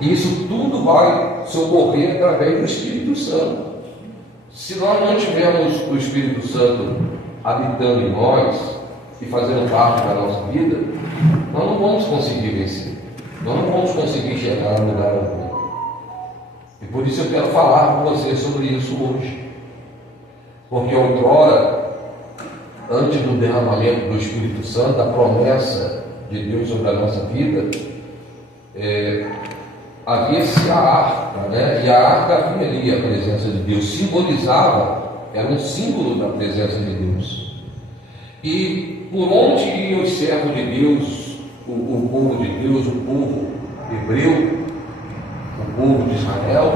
E isso tudo vai se ocorrer através do Espírito Santo. Se nós não tivermos o Espírito Santo habitando em nós e fazendo parte da nossa vida, nós não vamos conseguir vencer. Nós não vamos conseguir chegar no lugar algum. E por isso eu quero falar com vocês sobre isso hoje. Porque outrora, antes do derramamento do Espírito Santo, a promessa de Deus sobre a nossa vida, havia-se a arca, né? E a arca havia ali a presença de Deus, simbolizava, era um símbolo da presença de Deus. E por onde iam os servos de Deus, o povo de Deus, o povo hebreu, o povo de Israel,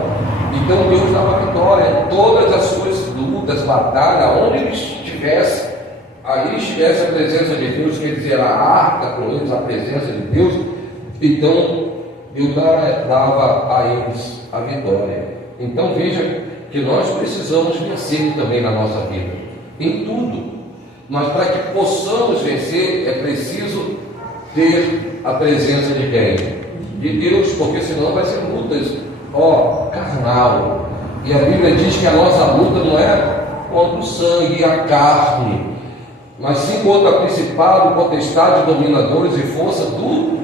então Deus dava vitória em todas as suas lutas, batalhas, onde eles estivessem, ali estivesse a presença de Deus, quer dizer, a arca com eles, a presença de Deus, então Deus dava a eles a vitória. Então veja que nós precisamos vencer também na nossa vida, em tudo. Mas para que possamos vencer, é preciso ter a presença de quem? De Deus, porque senão vai ser lutas, carnal. E a Bíblia diz que a nossa luta não é contra o sangue e a carne, mas sim contra principado, potestade, dominadores e força do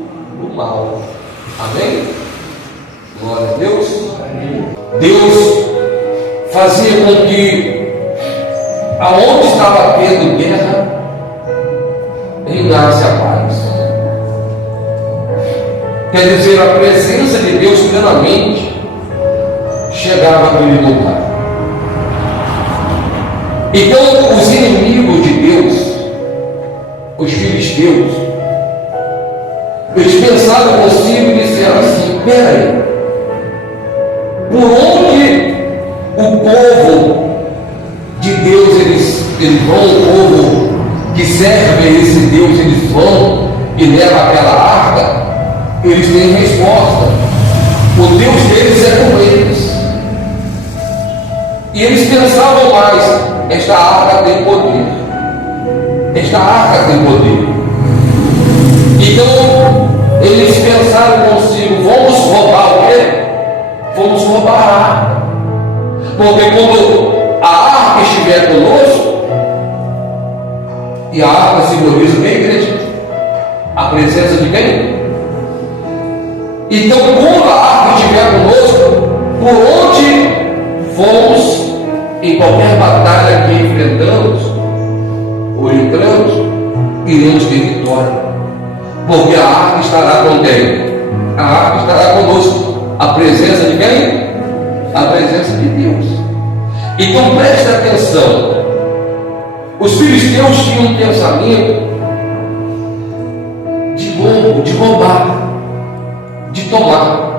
mal. Amém? Glória a Deus. Amém. Deus fazia com que aonde estava tendo guerra, reinasse a paz. Quer dizer, a presença de Deus plenamente chegava àquele lugar. Então, os inimigos de Deus, os filisteus, eles pensaram consigo e disseram assim: peraí, por onde o povo de Deus eles vão, o povo que serve a esse Deus, eles vão e levam aquela arca, eles têm resposta. O Deus deles é com eles. E eles pensavam mais: esta arca tem poder. Esta arca tem poder. Então eles pensaram consigo: vamos roubar o quê? Vamos roubar a arca. Porque quando a arca estiver conosco, e a arca simboliza o que, igreja? A presença de quem? Então, quando a arca estiver conosco, por onde fomos, em qualquer batalha que enfrentamos ou entramos, iremos ter vitória. Porque a arca estará com quem? A arca estará conosco. A presença de quem? A presença de Deus. Então preste atenção. Os filisteus tinham um pensamento de roubo, de roubar, de tomar.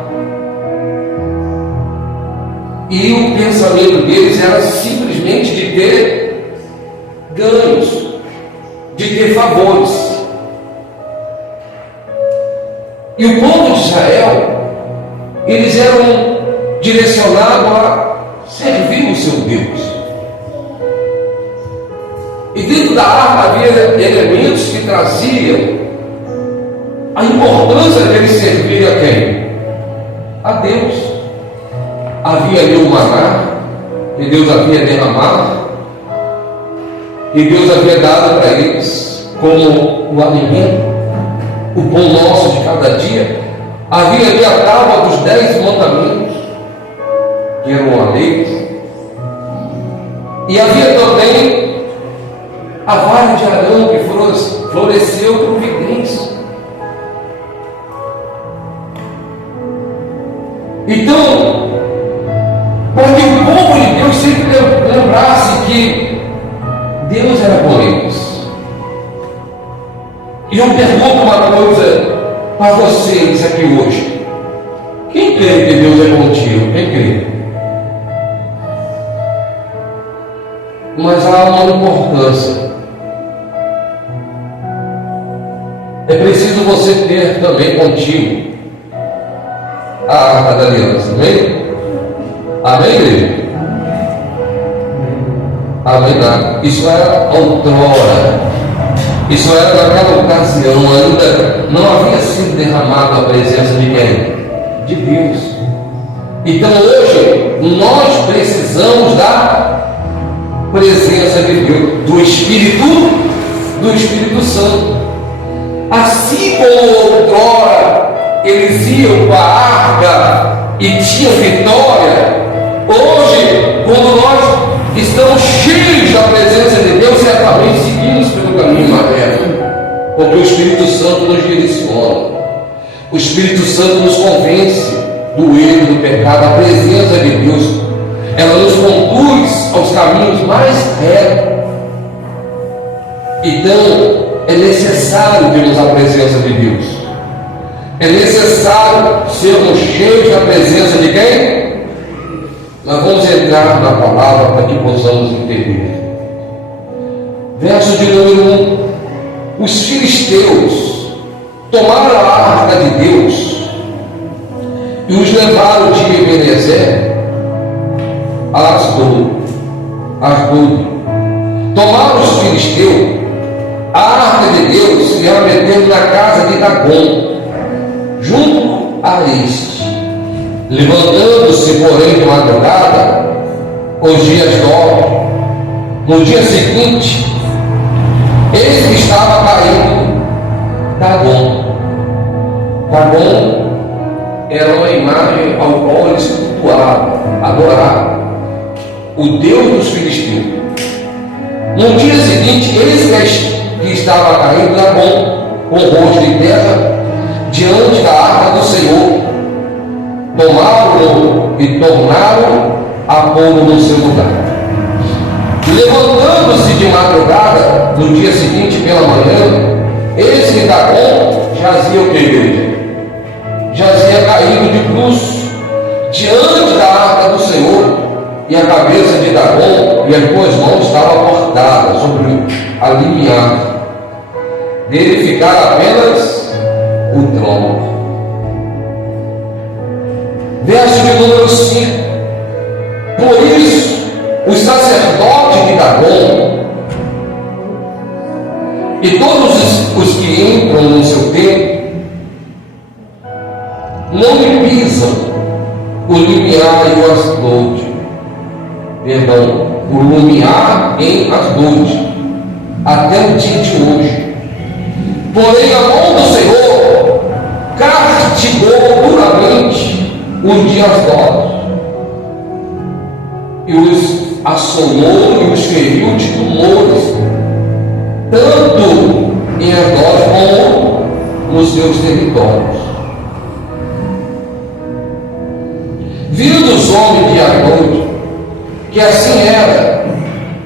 E o pensamento deles era simplesmente de ter ganhos, de ter favores. E o povo de Israel, eles eram direcionados a servir o seu Deus. E dentro da arca havia elementos que traziam a importância de eles servirem a quem? A Deus. Havia ali o maná que Deus havia derramado, que Deus havia dado para eles como o alimento, o pão nosso de cada dia. Havia ali a tábua dos 10 mandamentos, que eram a lei. E havia também a vara de Arão, que floresceu providência. Então, para que o povo de Deus sempre lembrasse que Deus era com eles. E eu pergunto uma coisa para vocês aqui hoje: quem crê que Deus é contigo? Quem crê? Mas há uma importância. É preciso você ter também contigo a arca da aliança. Amém? Amém, igreja? Amém. Isso era outrora. Isso era naquela ocasião, ainda não havia sido derramada a presença de quem? de Deus. Então hoje nós precisamos da presença de Deus, do Espírito Santo. Assim como outrora eles iam para a arca e tinham vitória, hoje, quando nós estamos cheios da presença de Deus, certamente seguimos pelo caminho materno, porque o Espírito Santo nos direciona, o Espírito Santo nos convence do erro, do pecado. A presença de Deus, ela nos conduz aos caminhos mais retos. Então é necessário termos a presença de Deus, é necessário sermos cheios da presença de quem? Nós vamos entrar na palavra para que possamos entender. Verso de número 1: os filisteus tomaram a arca de Deus e os levaram de Ebenezer a Asdod. Tomaram os filisteus a arca de Deus e a meteram na casa de Dagon, junto a este. Levantando-se, porém, de madrugada, os dias dobres, no dia seguinte, eis que estava caindo Dagon. Dagon era uma imagem ao qual eles cultuavam, adoravam, o Deus dos filisteus. No dia seguinte, eis que estava caindo Dagon, com o rosto de terra, diante da arca do Senhor. Tomaram-no e tornaram a pô-lo no seu lugar. Levantando-se de madrugada, no dia seguinte pela manhã, eis que Dagon jazia o que, igreja? Jazia caído de cruz, diante da arca do Senhor, e a cabeça de Dagon e as duas mãos estavam cortadas sobre a limiar. Dele ficara apenas o tronco. Verso de número 5: por isso, os sacerdotes de Dagon e todos os que entram no seu templo não lhe pisam o limiar e o Asdod, o lumiar em Asdod, até o dia de hoje. Porém, a mão do Senhor castigou duramente os de Asdod, e os assolou e os feriu de tumores, tanto em Asdod como nos seus territórios. Vindo os homens de Asdod que assim era,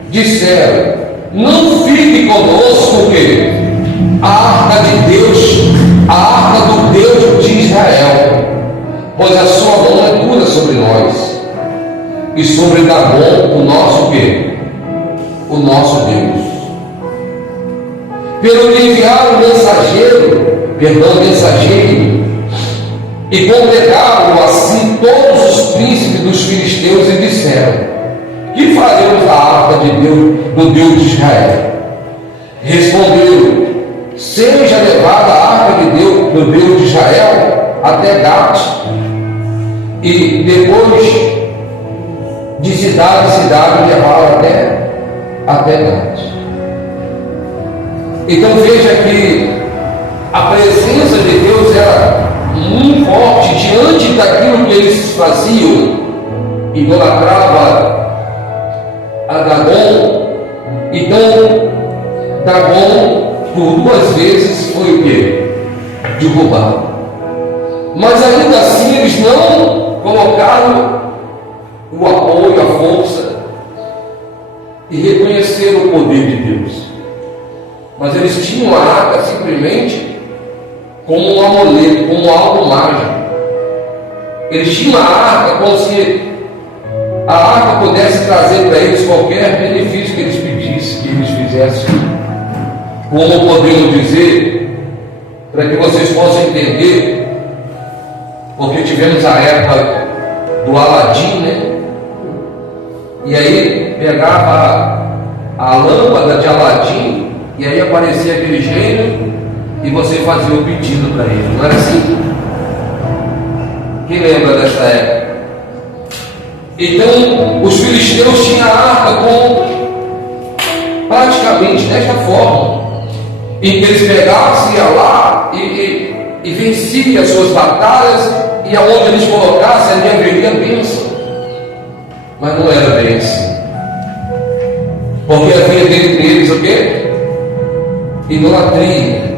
disseram: não fique conosco que a arca de Deus, a arca do Deus de Israel, pois a sua mão é dura sobre nós, e sobre Dagon, o nosso quê? O nosso Deus. Pelo que enviaram mensageiro, e congregaram assim todos os príncipes dos filisteus e disseram: que faremos da arca de Deus, do Deus de Israel? Responderam: seja levada a arca de Deus, do Deus de Israel, até Gate, e depois de cidade em cidade levaram até Gate. Então veja que a presença de Deus era muito forte diante daquilo que eles faziam. Idolatrava a Dagon. Então Dagon por 2 vezes foi o quê? Derrubado. Mas ainda assim eles não colocaram o apoio, a força e reconheceram o poder de Deus. Mas eles tinham a arca simplesmente como um amuleto, como algo mágico. Eles tinham a arca como se a arca pudesse trazer para eles qualquer benefício que eles pedissem, que eles fizessem. Como podemos dizer, para que vocês possam entender, porque tivemos a época do Aladim, né? E aí pegava a lâmpada de Aladim, e aí aparecia aquele gênio, e você fazia o pedido para ele. Não era assim? Quem lembra dessa época? Então, os filisteus tinham a arca praticamente desta forma, em que eles pegassem, iam lá e venciam as suas batalhas, e aonde eles colocassem, ali haveria bênção. Mas não era bem assim, porque havia dentre eles o quê? Idolatria.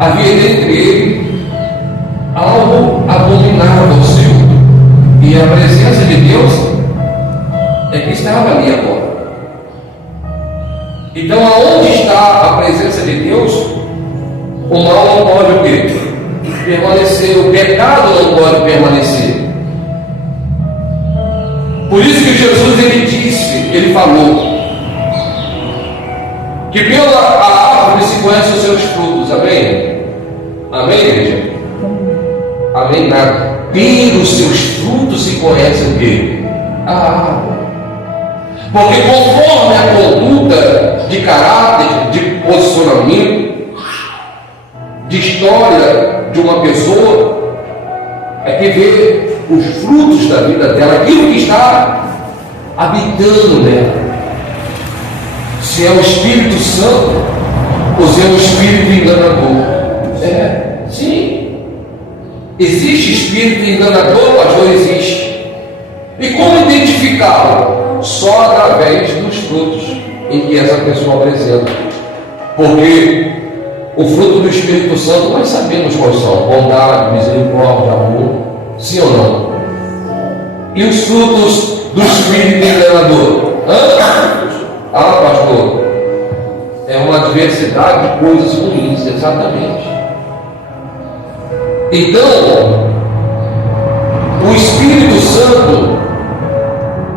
Havia dentre eles algo abominável ao Senhor, e a presença de Deus é que estava ali agora. Então, aonde está a presença de Deus, o mal não pode o quê? Permanecer, o pecado não pode permanecer. Por isso que Jesus, ele falou que pela árvore se conhecem os seus frutos. Amém? Amém, igreja? Amém, nada. Pelos seus frutos se conhece o quê? A árvore. Porque conforme a conduta de caráter, de posicionamento, de história de uma pessoa, é que vê os frutos da vida dela, aquilo que está habitando nela. Se é o Espírito Santo ou se é o Espírito enganador. Sim. Existe espírito enganador, pastor? Existe. E como identificá-lo? Só através dos frutos em que essa pessoa apresenta. Porque o fruto do Espírito Santo nós sabemos quais são: bondade, misericórdia, amor. Sim ou não? E os frutos do espírito enganador? Pastor, é uma diversidade de coisas ruins, exatamente. Então, o Espírito Santo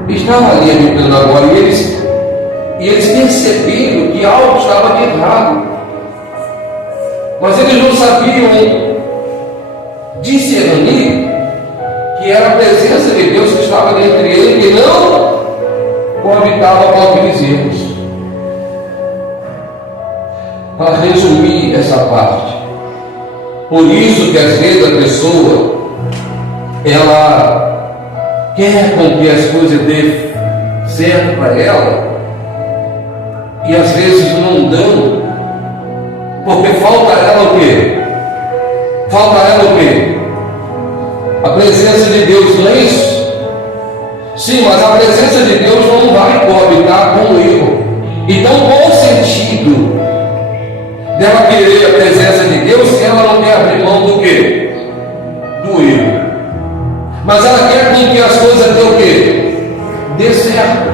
estava ali habitando agora, e eles perceberam que algo estava de errado, mas eles não sabiam discernir que era a presença de Deus que estava dentro deles, e não coabitava com aqueles erros. Para resumir essa parte, por isso que às vezes a pessoa ela quer com que as coisas dê certo para ela, e às vezes não dão, porque falta ela o quê? Falta ela o quê? A presença de Deus, não é isso? Sim, mas a presença de Deus não vai coabitar com o erro. Então, qual o sentido dela querer a presença de Deus se ela não quer abrir mão do quê? Do erro. Mas ela quer com que as coisas dê o quê? Dê certo.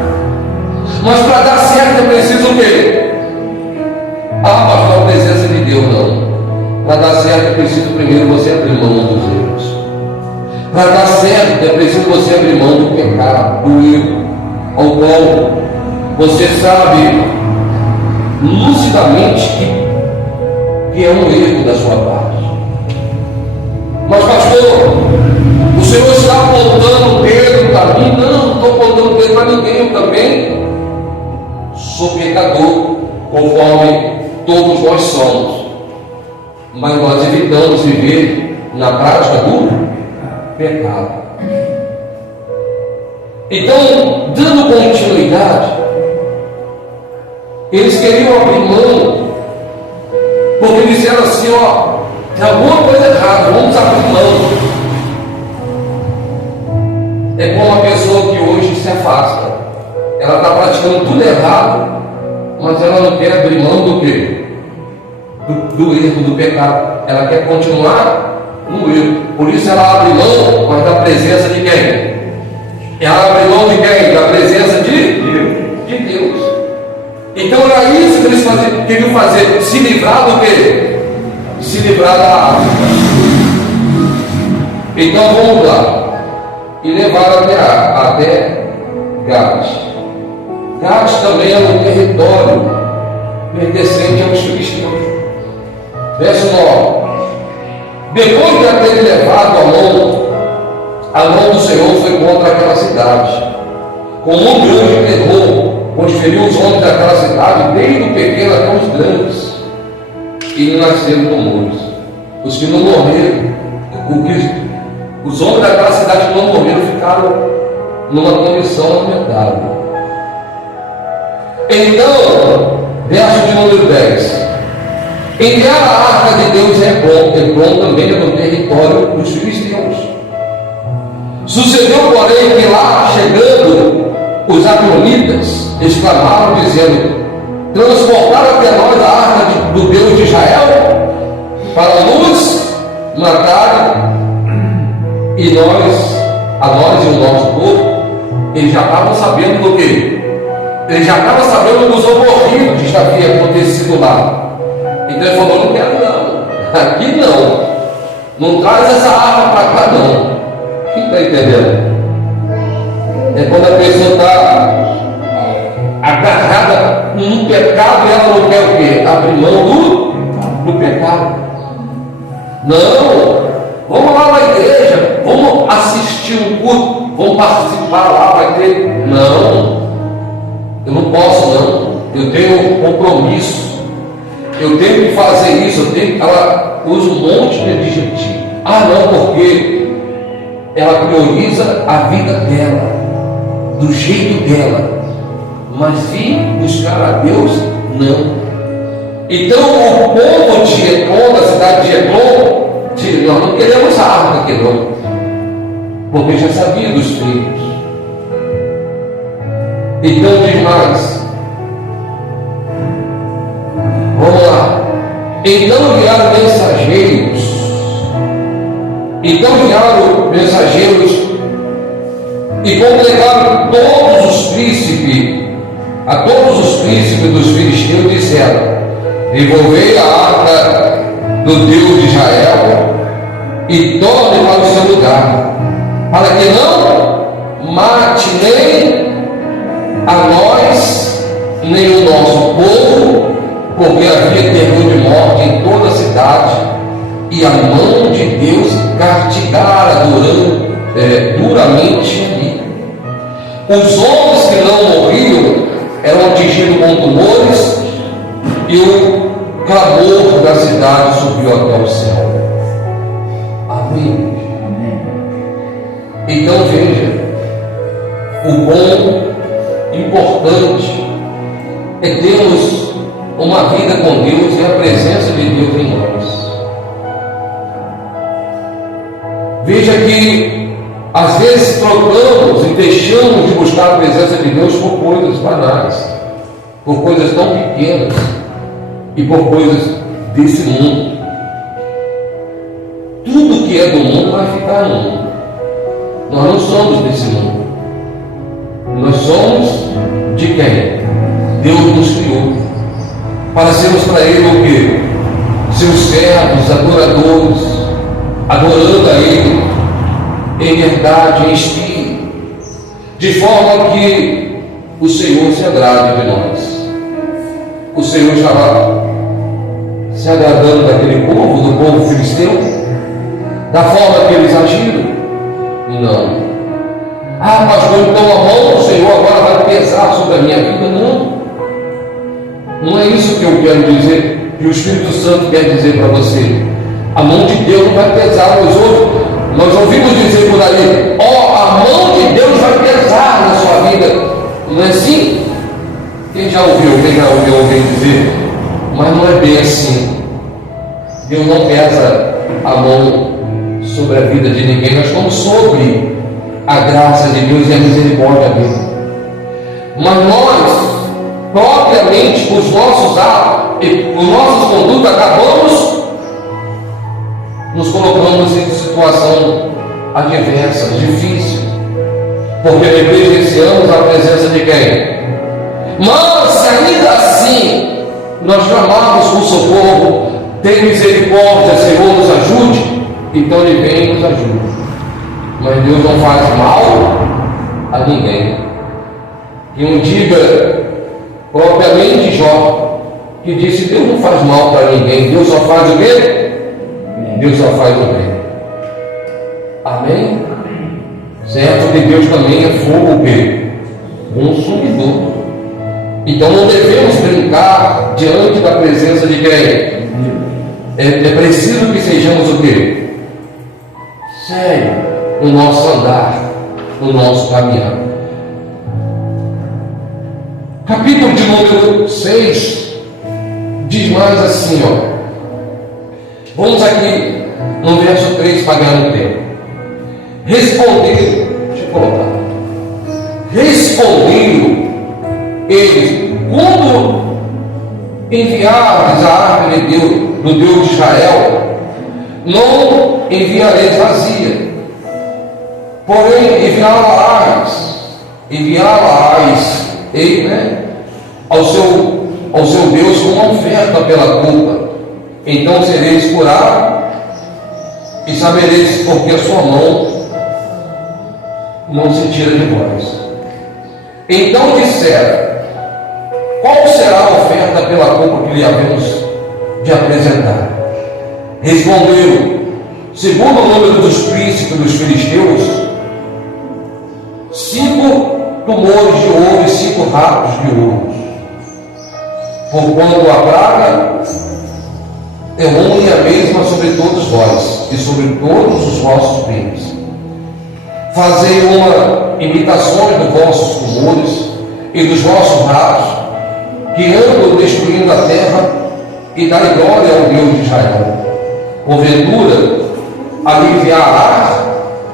Mas para dar certo é preciso o quê? Pastor, a presença de Deus não. Para dar certo é preciso primeiro você abrir mão dos erros. Para dar certo é preciso você abrir mão do pecado, do erro, ao qual você sabe lucidamente que é um erro da sua parte. Mas pastor, o Senhor está apontando o dedo para mim? Não estou apontando o dedo para ninguém. Eu também sou pecador, conforme todos nós somos. Mas nós evitamos viver na prática do pecado. Então, dando continuidade, eles queriam abrir mão, porque disseram assim: tem alguma coisa errada, vamos abrir mão. É como a pessoa que hoje se afasta, ela está praticando tudo errado, mas ela não quer abrir mão do quê? Do erro, do pecado. Ela quer continuar no erro. Por isso ela abre mão, mas da presença de quem? Ela abre mão de quem? Da presença de Deus. Então era isso que eles queriam fazer: se livrar do quê? Se livrar da árvore. Então vamos lá. E levaram até Gades. Gades também era um território pertencente aos filisteus. Verso 9. Depois de ter levado a mão do Senhor foi contra aquela cidade, com um grande terror, pois feriu os homens daquela cidade, desde o pequeno até os grandes, e lhe nasceram tumores. Os que não morreram, Os homens daquela cidade, quando morreram, ficaram numa condição lamentável. Então, verso de número 10. Enviar a arca de Deus é bom. Hebrom também é no território dos filisteus. Sucedeu, porém, que lá, chegando, os amonitas exclamaram, dizendo: transportaram até nós a arca do Deus de Israel para nos matarem, e a nós e o nosso povo. Eles já estavam sabendo do quê? Eles já estavam sabendo dos ocorridos que havia acontecido lá. Então ele falou: não quero não, aqui não, não traz essa arma para cá não. Quem está entendendo? É quando a pessoa está agarrada num pecado e ela não quer o quê? Abrir mão do pecado. Não, vamos lá na igreja, vamos assistir um culto, vamos participar lá, vai ter. Não, eu não posso não, eu tenho um compromisso, eu tenho que fazer isso, ela usa um monte de adjetivo. Ah não, porque ela prioriza a vida dela, do jeito dela, mas vir buscar a Deus, não. Então o povo de Hebrom, da cidade de Hebrom, disse: nós não queremos a arca aqui não, porque já sabia dos filhos. Então diz mais, vamos lá. Então enviaram mensageiros e congregaram a todos os príncipes dos filisteus, disseram: devolvei a arca do Deus de Israel e torne para o seu lugar, para que não mate nem a nós nem o nosso povo, porque havia terror de morte em toda a cidade, e a mão de Deus castigara duramente ali. Os homens que não morriam eram atingidos com tumores, e o clamor da cidade subiu até o céu. Amém. Então veja, o bom, importante é termos uma vida com Deus e a presença de Deus em nós. Veja que às vezes trocamos e deixamos de buscar a presença de Deus por coisas banais, por coisas tão pequenas e por coisas desse mundo. Tudo que é do mundo vai ficar no mundo. Nós não somos desse mundo. Nós somos de quem? Deus nos criou para sermos para Ele o quê? Seus servos, adoradores, adorando a Ele em verdade, em espírito, de forma que o Senhor se agrade de nós. O Senhor estava se agradando daquele povo, do povo filisteu, da forma que eles agiram? Não. Ah, pastor, então a mão do Senhor agora vai pesar sobre a minha vida? Não. Não é isso que eu quero dizer, que o Espírito Santo quer dizer para você. A mão de Deus não vai pesar. Nós ouvimos dizer por aí: a mão de Deus vai pesar na sua vida. Não é assim? Quem já ouviu alguém dizer? Mas não é bem assim. Deus não pesa a mão sobre a vida de ninguém. Nós estamos sobre a graça de Deus e a misericórdia dele. Mas nós, propriamente, com os nossos atos e com nossas condutas, acabamos nos colocamos em situação adversa, difícil, porque negligenciamos a presença de quem? Mas se ainda assim nós clamarmos por socorro, tem misericórdia, Senhor, nos ajude, então Ele vem e nos ajuda. Mas Deus não faz mal a ninguém. E um diga propriamente Jó, que disse: Deus não faz mal para ninguém, Deus só faz o quê? Deus só faz o bem. Amém? Certo que Deus também é fogo o quê? Consumidor. Então não devemos brincar diante da presença de quem? É preciso que sejamos o quê? Sério. no nosso andar, no nosso caminhar. Capítulo de número 6 diz mais assim, ó. Vamos aqui no verso 3 para ganhar tempo. Respondeu, deixa eu colocar. Responderam eles, quando enviares a arca de Deus, do Deus de Israel, não enviareis vazia, porém enviá-la-ás ao seu Deus com uma oferta pela culpa. Então sereis curados e sabereis porque a sua mão não se tira de vós. Então disseram: qual será a oferta pela culpa que lhe havemos de apresentar? Responderam: segundo o número dos príncipes dos filisteus, 5 tumores de ouro e 5 ratos de ouro. Porquanto a praga é uma e a mesma sobre todos vós e sobre todos os vossos bens. Fazei uma imitação dos vossos tumores e dos vossos ratos, que andam destruindo a terra, e dai glória ao Deus de Israel. Porventura, aliviará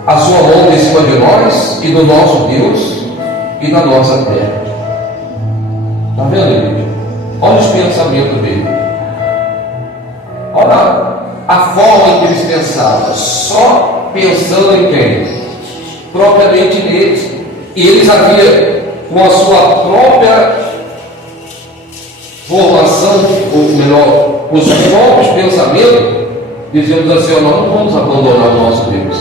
a sua mão em cima de nós e do nosso Deus e da nossa terra. Está vendo, igreja? Olha os pensamentos dele. Olha a forma em que eles pensavam, só pensando em quem? Propriamente neles. E eles haviam, com a sua própria formação, ou melhor, os próprios pensamentos, dizendo assim: nós não vamos abandonar o nosso Deus.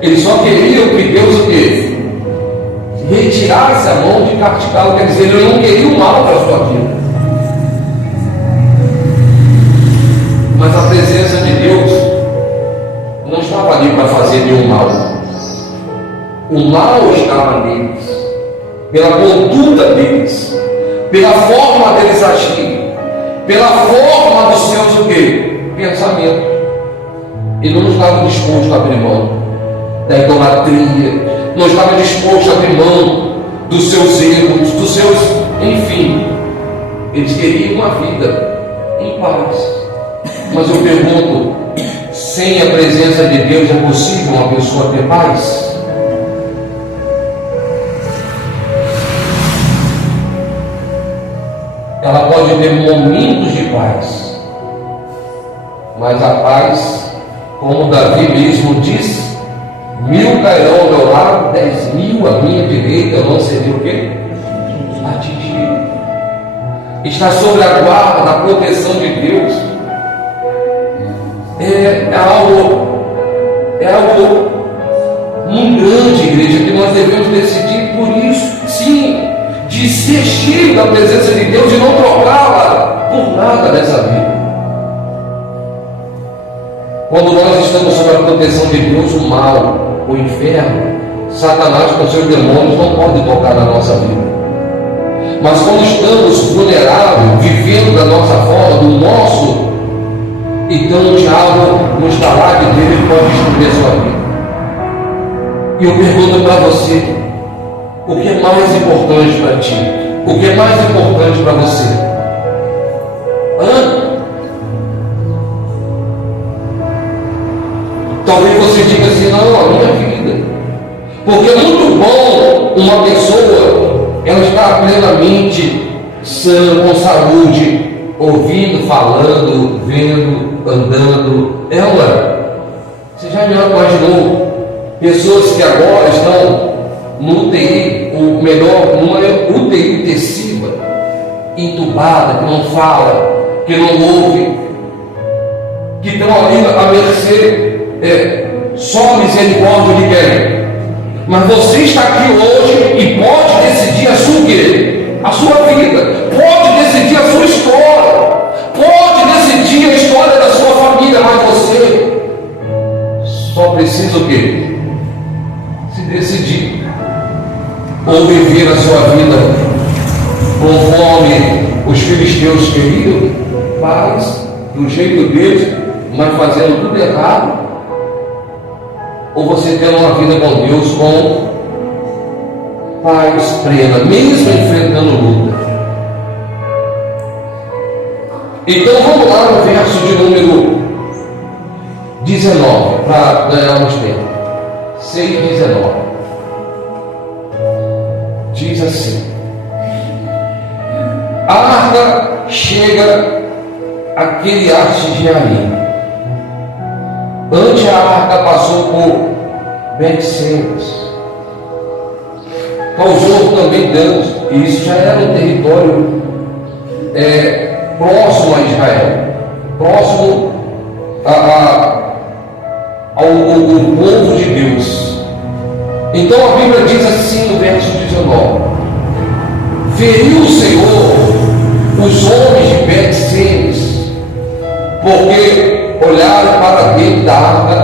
Eles só queriam que Deus o quê? Retirasse a mão de castigá-lo, quer dizer, ele não queria o mal para a sua vida. Mas a presença de Deus não estava ali para fazer nenhum mal. O mal estava neles, pela conduta deles, pela forma deles agir, pela forma dos seus o quê? Pensamentos. Ele não estava disposto a abrir mão da idolatria, não estava disposto a abrir mão dos seus erros, dos seus, enfim. Eles queriam uma vida em paz. Mas eu pergunto, sem a presença de Deus é possível uma pessoa ter paz? Ela pode ter momentos de paz, mas a paz, como Davi mesmo diz, 1000 cairão ao meu lado, 10.000 à minha direita, eu não serei o quê? Atingido. Está sobre a guarda, da proteção de Deus. É algo muito grande, igreja, que nós devemos decidir por isso, sim, de ser cheio da presença de Deus e não trocá-la por nada nessa vida. Quando nós estamos sob a proteção de Deus, o mal, o inferno, Satanás com seus demônios não pode tocar na nossa vida. Mas quando estamos vulneráveis, vivendo da nossa forma, do nosso, então o diabo, no estalar dele, pode destruir a sua vida. E eu pergunto para você: o que é mais importante para ti? O que é mais importante para você? Talvez você diga assim: não, a minha vida. Porque é muito bom uma pessoa, ela estar plenamente sã, com saúde, ouvindo, falando, vendo, andando. Você já imaginou pessoas que agora estão no UTI, ou melhor, numa UTI intensiva, entubada, que não fala, que não ouve, que estão ali à mercê, só a misericórdia de quem? Mas você está aqui hoje e pode decidir a sua quê? A sua vida, pode decidir a sua história, pode decidir a história da sua família, mas você só precisa o quê? Se decidir, ou viver a sua vida conforme os filisteus queriam, paz, do jeito deles, mas fazendo tudo errado, ou você tendo uma vida com Deus com paz plena, mesmo enfrentando luta. Então vamos lá no verso de número 19, para ganharmos tempo. 6:19. Diz assim: a arca chega a Quiriate-Jearim. Antes a arca passou por Bet-Semes. Causou também danos, e isso já era um território próximo a Israel, próximo ao povo de Deus. Então a Bíblia diz assim no verso 19: feriu o Senhor os homens de Bet-Semes, porque olharam para dentro da arca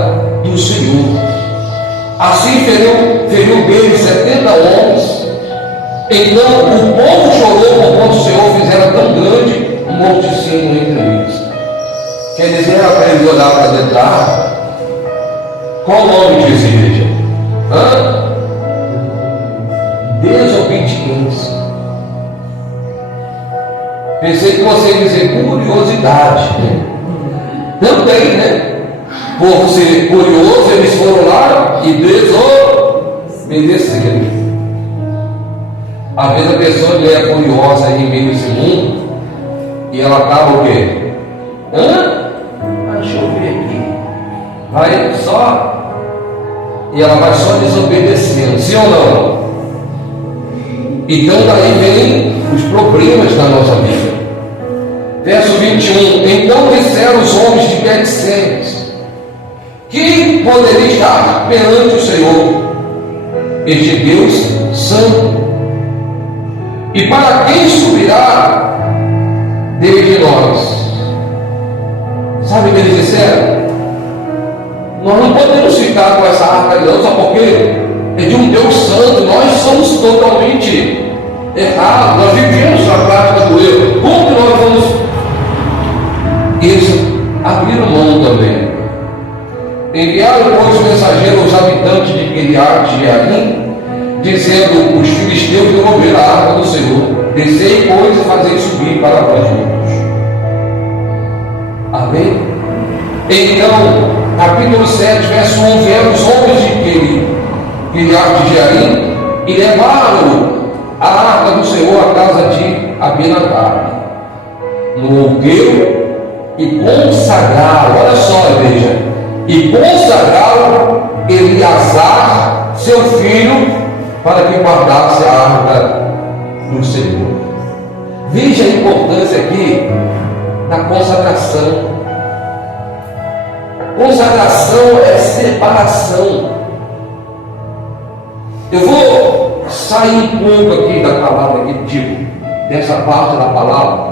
do Senhor. Assim feriu deles 70 homens. Então o povo chorou por quanto o Senhor fizera tão grande um morticínio entre eles. Quer dizer, era para eles olhar para dentro da arca. Qual o nome disso, igreja? Desobediência. Pensei que você ia dizer curiosidade, né? Também, né? Por ser curioso, eles foram lá e desobedeceram. Às vezes a pessoa é curiosa em meio a esse mundo e ela acaba o quê? Deixa eu ver aqui. Vai só. E ela vai só desobedecendo, sim ou não? Então daí vem os problemas da nossa vida. Verso 21: então disseram os homens de Bet-Semes: quem poderia estar perante o Senhor, este Deus santo? E para quem subirá desde nós? Sabe o que eles disseram? Nós não podemos ficar com essa arca não, sabe por quê? É de um Deus santo, nós somos totalmente errados, nós vivemos a prática do erro. Como que nós vamos? Eles abriram mão também. Enviaram, pois, mensageiro aos habitantes de Quiriate-Jearim, dizendo: os filisteus devolveram a arca do Senhor, descei, pois, e fazei subir para vós juntos. Amém? Então, capítulo 7, verso 1: vieram os homens de Quiriate-Jearim e levaram a arca do Senhor à casa de Abinadab, no outeiro, e consagraram, olha só, igreja, e consagraram Eleazar, seu filho, para que guardasse a arca do Senhor. Veja a importância aqui da consagração. Consagração é separação. Eu vou sair um pouco aqui da palavra que digo, dessa parte da palavra,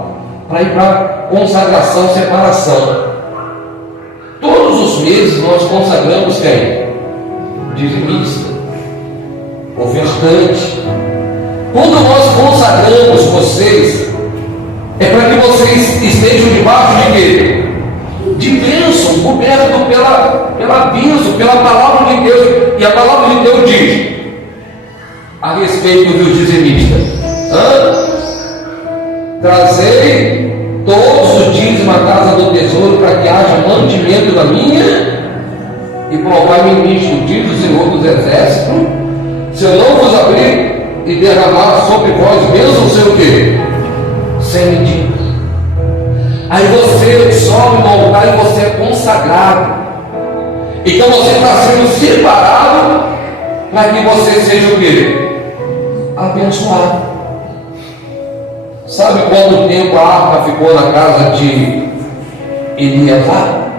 para ir para consagração, separação. Todos os meses nós consagramos quem? Dizimista, ofertante. Quando nós consagramos vocês, é para que vocês estejam debaixo de quê? De bênção, coberto pela bênção, pela palavra de Deus. E a palavra de Deus diz a respeito dos dizimistas: trazei todos os dízimos à casa do tesouro, para que haja mantimento da minha, e provai-me nisto, diz o Senhor dos Exércitos, se eu não vos abrir e derramar sobre vós bênção, sei o quê? Sem medida. Aí você sobe no altar e você é consagrado. Então você está sendo separado para que você seja o quê? Abençoado. Sabe quanto tempo a arca ficou na casa de Eleazar?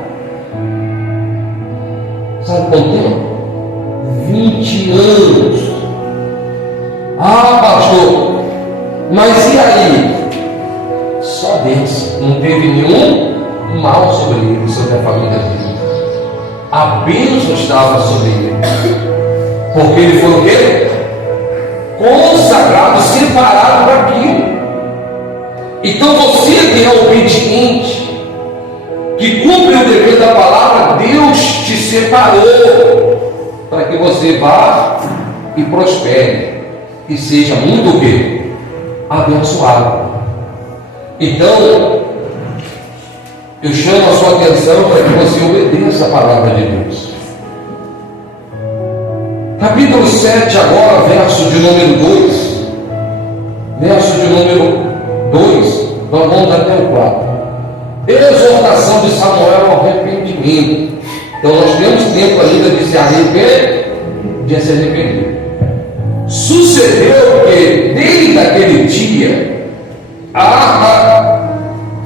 Sabe quanto tempo? 20 anos. Ah, pastor, mas e aí? Só Deus. Não teve nenhum mal sobre ele, sobre a família dele. A bênção estava sobre ele, porque ele foi o quê? Consagrado, separado para aquilo. Então você que é obediente, que cumpre o dever da palavra, Deus te separou. para que você vá e prospere e seja muito o quê? Abençoado. Então, eu chamo a sua atenção para que você obedeça a palavra de Deus. Capítulo 7 agora, verso de número 2. Verso de número 2, nós vamos até o 4. Exortação de Samuel ao arrependimento. Então nós temos tempo ainda de se arrepender. Sucedeu que desde aquele dia a arca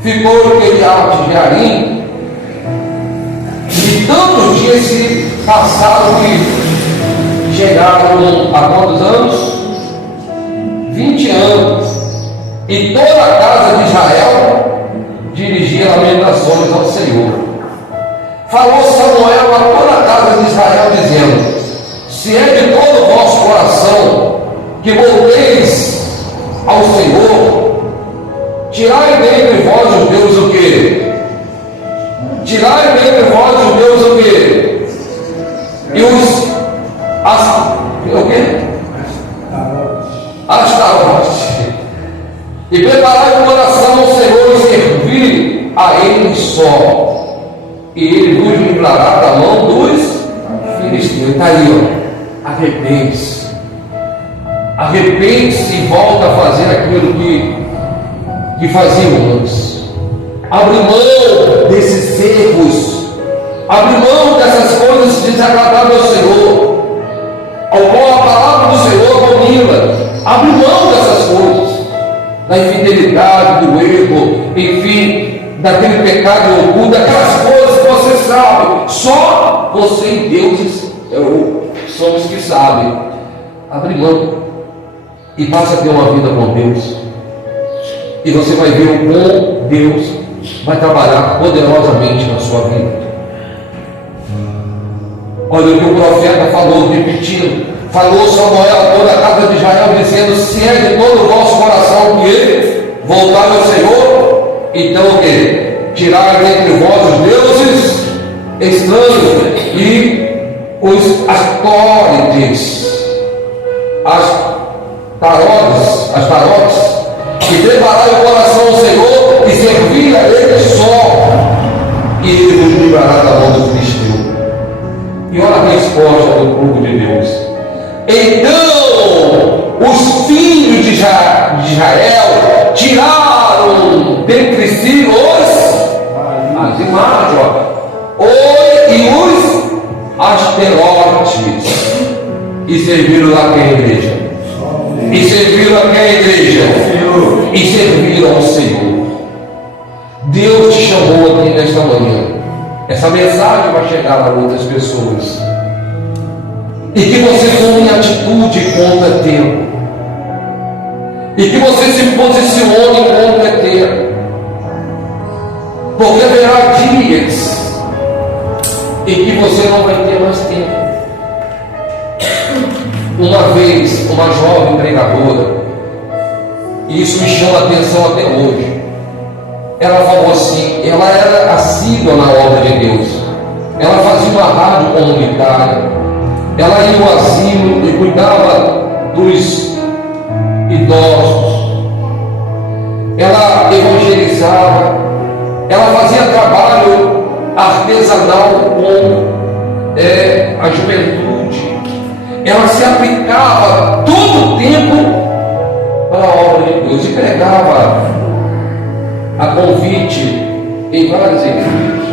ficou em Kiriat Jearim, e tantos dias se passaram que chegaram a quantos anos? 20 anos. E toda a casa de Israel dirigia lamentações ao Senhor. Falou Samuel a toda a casa de Israel, dizendo: se é de todo o vosso coração que volteis ao Senhor, tirai dentre vós os deuses o quê? Tirai dentre vós os deuses o quê? E o quê? Astarote. E preparai o coração ao Senhor e servir a Ele só, e Ele vos livrará da mão dos filisteus. Está aí, ó. Arrepende-se. Arrepende-se e volta a fazer aquilo que faziam antes. Abre mão desses erros. Abre mão dessas coisas desagradáveis ao Senhor, ao qual a palavra do Senhor abomina. Abre mão dessas coisas, da infidelidade, do erro, enfim, daquele pecado oculto, daquelas coisas que você sabe. Só você e Deus somos que sabem. Abre mão e passa a ter uma vida com Deus, e você vai ver o como Deus vai trabalhar poderosamente na sua vida. Olha o que o profeta falou, repetindo. Falou Samuel a toda a casa de Israel, dizendo: se é de todo o vosso coração que voltar ao Senhor, então o que? Tirar dentre vós os deuses estranhos e os astórides, as tarotes, e preparai o coração ao Senhor e servir a Ele só, e Ele vos livrará da mão do filisteu. E olha a resposta do povo de Deus. Então os filhos de Israel tiraram dentre si as imagens, e os asterotes, e serviram a quem, igreja? E serviram a quem, igreja? E serviram ao Senhor. Deus te chamou aqui nesta manhã. Essa mensagem vai chegar a outras pessoas, e que você tome atitude contra o tempo, e que você se posicione contra o tempo, porque haverá dias em que você não vai ter mais tempo. Uma vez, uma jovem pregadora, e isso me chama a atenção até hoje, ela falou assim, ela era assídua na obra de Deus, ela fazia uma rádio comunitária, ela ia ao asilo e cuidava dos idosos, ela evangelizava, ela fazia trabalho artesanal com a juventude, ela se aplicava todo o tempo para a obra de Deus e pregava a convite em várias igrejas.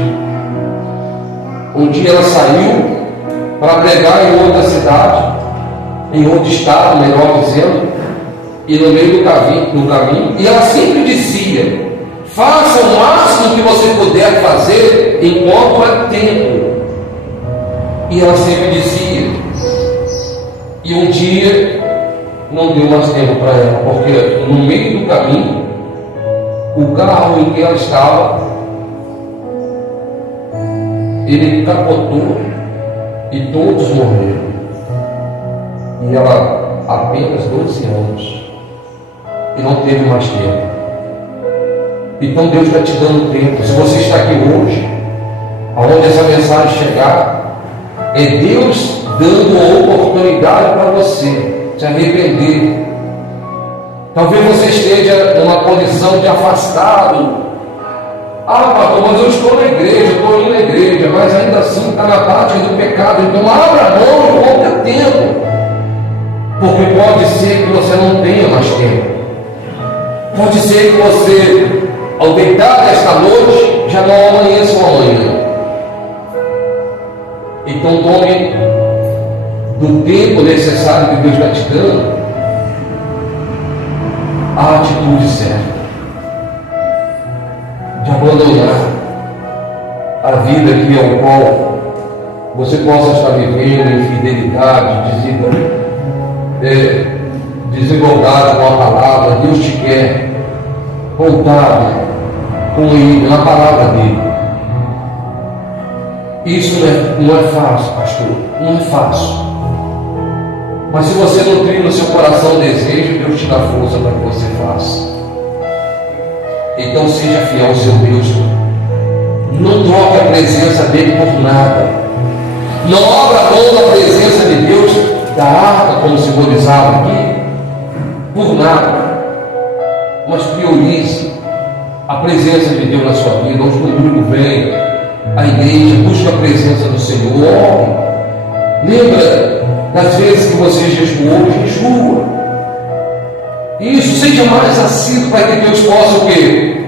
Um dia ela saiu para pregar em outra cidade, em outro estado, melhor dizendo, e no meio do caminho, e ela sempre dizia: faça o máximo que você puder fazer enquanto é tempo. E ela sempre dizia, e um dia não deu mais tempo para ela, porque no meio do caminho, o carro em que ela estava, ele capotou e todos morreram. E ela apenas 12 anos e não teve mais tempo. Então Deus está te dando tempo. Se você está aqui hoje, aonde essa mensagem chegar, é Deus dando oportunidade para você se arrepender. Talvez você esteja numa condição de afastado. Ah, pastor, mas eu estou na igreja, estou indo na igreja, mas ainda assim está na prática do pecado. Então abra a mão e pouco tempo, porque pode ser que você não tenha mais tempo. Pode ser que você, ao deitar esta noite, já não amanheça o amanhã. Então tome do tempo necessário que Deus está te dando a atitude certa de abandonar a vida que ao qual você possa estar vivendo infidelidade, desigualdade com a palavra. Deus te quer voltar com Ele, na palavra dele. Isso não é fácil, pastor, não é fácil. Mas se você nutrir no seu coração o desejo, Deus te dá força para que você faça. Então seja fiel ao seu Deus. Não troque a presença dele por nada. Não abra mão da presença de Deus, da arca, como simbolizava aqui, por nada. Mas priorize a presença de Deus na sua vida. Aos domingos vem à igreja, busque a presença do Senhor. Ore. Lembra das vezes que você jejuou, jejua. Isso, seja mais assíduo para que Deus possa o quê?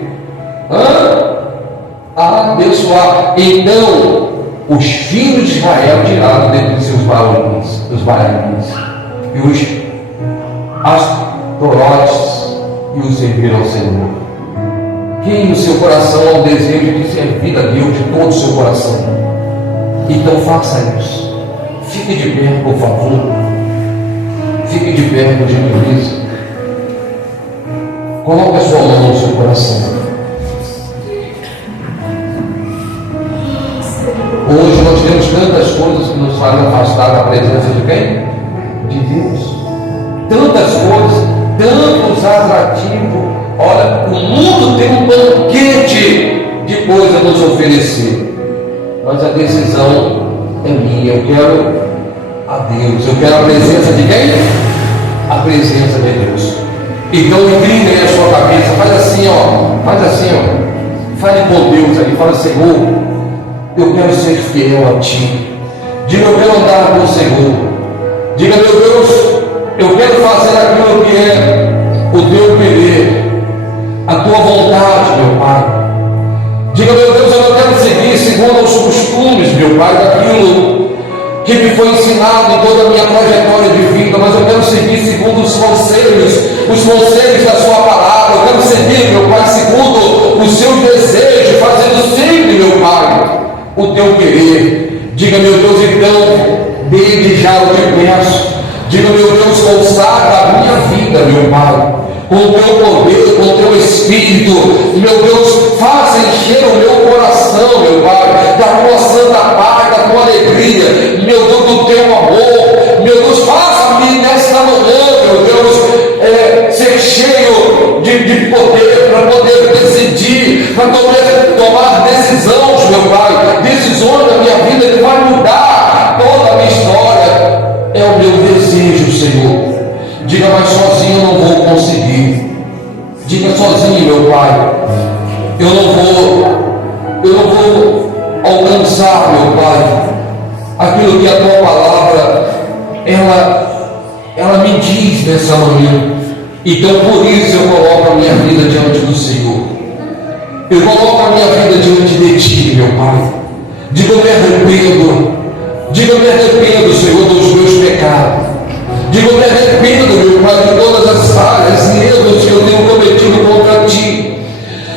Abençoar. Então, os filhos de Israel tiraram dentre os seus varões, os varões, e os astorotes, e os serviram ao Senhor. Quem no seu coração há o desejo de servir a Deus de todo o seu coração, então faça isso. Fique de pé, por favor. Fique de pé, por gentileza. Coloque a sua mão no seu coração. Hoje nós temos tantas coisas que nos fazem afastar da presença de quem? De Deus. Tantas coisas, tantos atrativos. Olha, o mundo tem um banquete de coisas a nos oferecer. Mas a decisão é minha. Eu quero a Deus. Eu quero a presença de quem? A presença de Deus. Então incline aí a sua cabeça. Faz assim, ó. Faz assim, ó. Fale com Deus aí. Fala, Senhor, eu quero ser fiel a Ti. Diga, eu quero andar com o Senhor. Diga, meu Deus, eu quero fazer aquilo que é o Teu querer, a Tua vontade, meu Pai. Diga, meu Deus, eu não quero seguir segundo os costumes, meu Pai, daquilo que me foi ensinado em toda a minha trajetória de vida, mas eu quero seguir segundo os conselhos da Sua palavra. Eu quero seguir, meu Pai, segundo os Seus desejos, fazendo sempre, meu Pai, o Teu querer. Diga, meu Deus, então, desde já eu te peço. Diga, meu Deus, consagra a minha vida, meu Pai, com o Teu poder, com o Teu Espírito. Meu Deus, faça encher o meu coração, meu Pai, da Tua santa paz, da Tua alegria, meu Deus, do Teu amor. Meu Deus, faça-me nesta manhã, meu Deus, ser cheio de poder, para poder decidir, para poder tomar decisões, meu Pai, decisões da minha vida que vai mudar toda a minha história. É o meu desejo, Senhor. Diga, mas sozinho eu não vou conseguir. Diga, sozinho, meu Pai, eu não vou alcançar, meu Pai, aquilo que a Tua palavra ela me diz nessa manhã. Então por isso eu coloco a minha vida diante do Senhor. Eu coloco a minha vida diante de Ti, meu Pai. Diga, eu me arrependo. Diga, eu me arrependo, Senhor, dos meus pecados. Diga, eu me arrependo, meu Pai, de todas as falhas e erros que eu tenho cometido contra Ti.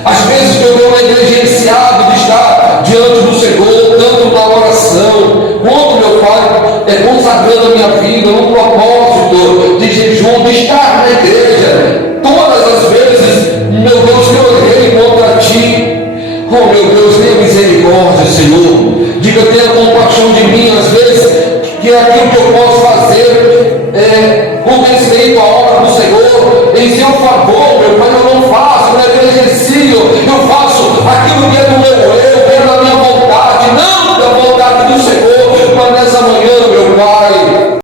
Às vezes que eu tenho negligenciado de estar diante do Senhor, tanto na oração, quanto, meu Pai, consagrando a minha vida no propósito de jejum, de estar na igreja. Todas as vezes, meu Deus, que eu errei contra Ti. Oh, meu Deus, tenha misericórdia, Senhor. Diga, tenha compaixão de mim, às vezes, que é aquilo que eu posso fazer com respeito à obra do Senhor, em seu favor, meu Pai, eu não faço, eu negligencio, eu faço aquilo que é